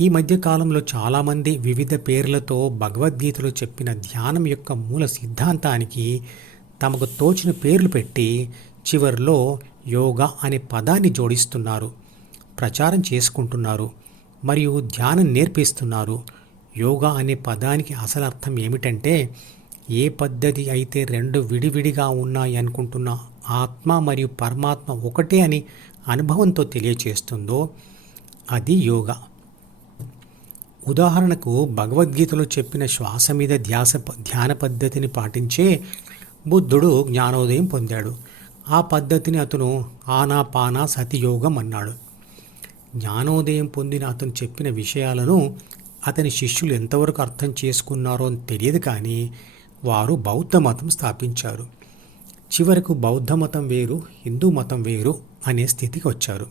ఈ మధ్యకాలంలో చాలామంది వివిధ పేర్లతో భగవద్గీతలో చెప్పిన ధ్యానం యొక్క మూల సిద్ధాంతానికి తమకు తోచిన పేర్లు పెట్టి చివరిలో యోగా అనే పదాన్ని జోడిస్తున్నారు ప్రచారం చేసుకుంటున్నారు మరియు ధ్యానం నేర్పిస్తున్నారు. యోగా అనే పదానికి అసలు అర్థం ఏమిటంటే ఏ పద్ధతి అయితే రెండు విడివిడిగా ఉన్నాయి అనుకుంటున్న ఆత్మ మరియు పరమాత్మ ఒకటే అని అనుభవంతో తెలియచేస్తుందో అది యోగా. ఉదాహరణకు భగవద్గీతలో చెప్పిన శ్వాస మీద ధ్యాస ధ్యాన పద్ధతిని పాటించే బుద్ధుడు జ్ఞానోదయం పొందాడు. ఆ పద్ధతిని అతను ఆనాపాన సతియోగం అన్నాడు. జ్ఞానోదయం పొందిన అతను చెప్పిన విషయాలను అతని శిష్యులు ఎంతవరకు అర్థం చేసుకున్నారో అని తెలియదు కానీ వారు బౌద్ధ మతం స్థాపించారు. చివరకు బౌద్ధ మతం వేరు హిందూ మతం వేరు అనే స్థితికి వచ్చారు.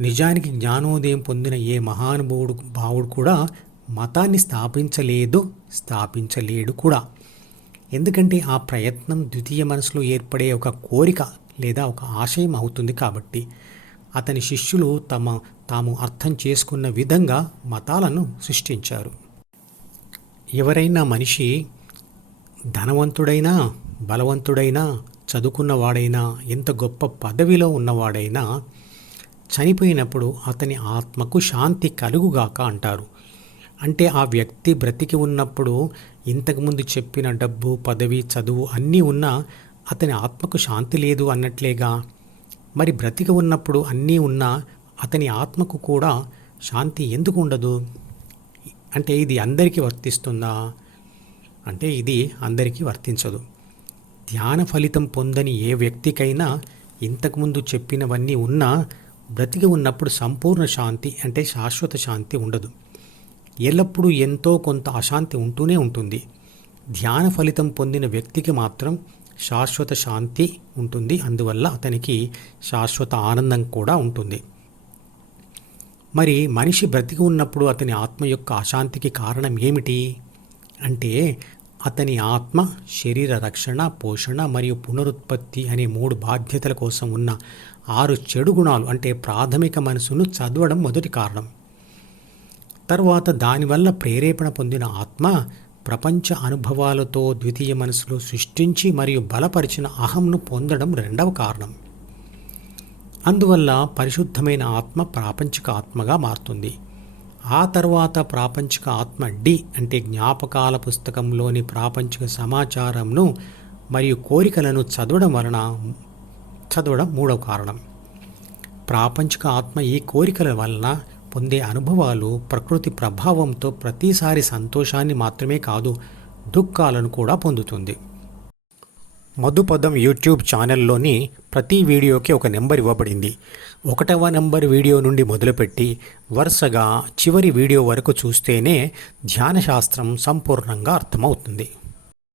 నిజానికి జ్ఞానోదయం పొందిన ఏ మహానుభావుడు భావుడు కూడా మతాన్ని స్థాపించలేదు స్థాపించలేడు కూడా. ఎందుకంటే ఆ ప్రయత్నం ద్వితీయ మనసులో ఏర్పడే ఒక కోరిక లేదా ఒక ఆశయం అవుతుంది కాబట్టి అతని శిష్యులు తమ తాము అర్థం చేసుకున్న విధంగా మతాలను సృష్టించారు. ఎవరైనా మనిషి ధనవంతుడైనా బలవంతుడైనా చదువుకున్నవాడైనా ఎంత గొప్ప పదవిలో ఉన్నవాడైనా చనిపోయినప్పుడు అతని ఆత్మకు శాంతి కలుగుగాక అంటారు. అంటే ఆ వ్యక్తి బ్రతికి ఉన్నప్పుడు ఇంతకుముందు చెప్పిన డబ్బు పదవి చదువు అన్నీ ఉన్నా అతని ఆత్మకు శాంతి లేదు అన్నట్లేగా? మరి బ్రతికి ఉన్నప్పుడు అన్నీ ఉన్నా అతని ఆత్మకు కూడా శాంతి ఎందుకు ఉండదు? అంటే ఇది అందరికీ వర్తిస్తుందా? అంటే ఇది అందరికీ వర్తించదు. ధ్యాన ఫలితం పొందని ఏ వ్యక్తికైనా ఇంతకుముందు చెప్పినవన్నీ ఉన్నా బ్రతికి ఉన్నప్పుడు సంపూర్ణ శాంతి అంటే శాశ్వత శాంతి ఉండదు. ఎల్లప్పుడూ ఎంతో కొంత అశాంతి ఉంటూనే ఉంటుంది. ధ్యాన ఫలితం పొందిన వ్యక్తికి మాత్రం శాశ్వత శాంతి ఉంటుంది. అందువల్ల అతనికి శాశ్వత ఆనందం కూడా ఉంటుంది. మరి మనిషి బ్రతికి ఉన్నప్పుడు అతని ఆత్మ యొక్క అశాంతికి కారణం ఏమిటి? అంటే అతని ఆత్మ శరీర రక్షణ పోషణ మరియు పునరుత్పత్తి అనే మూడు బాధ్యతల కోసం ఉన్న ఆరు చెడు గుణాలు అంటే ప్రాథమిక మనసును చదవడం మొదటి కారణం. తర్వాత దానివల్ల ప్రేరేపణ పొందిన ఆత్మ ప్రపంచ అనుభవాలతో ద్వితీయ మనసును సృష్టించి మరియు బలపరిచిన అహంను పొందడం రెండవ కారణం. అందువల్ల పరిశుద్ధమైన ఆత్మ ప్రాపంచిక ఆత్మగా మారుతుంది. ఆ తర్వాత ప్రాపంచిక ఆత్మ డి అంటే జ్ఞాపకాల పుస్తకంలోని ప్రాపంచిక సమాచారంను మరియు కోరికలను చదవడం వలన చదవడం మూడవ కారణం. ప్రాపంచిక ఆత్మ ఈ కోరికల వలన పొందే అనుభవాలు ప్రకృతి ప్రభావంతో ప్రతిసారి సంతోషాన్ని మాత్రమే కాదు దుఃఖాలను కూడా పొందుతుంది. మధుపదం యూట్యూబ్ ఛానల్లోని ప్రతి వీడియోకి ఒక నెంబర్ ఇవ్వబడింది. ఒకటవ నెంబర్ వీడియో నుండి మొదలుపెట్టి వరుసగా చివరి వీడియో వరకు చూస్తేనే ధ్యానశాస్త్రం సంపూర్ణంగా అర్థమవుతుంది.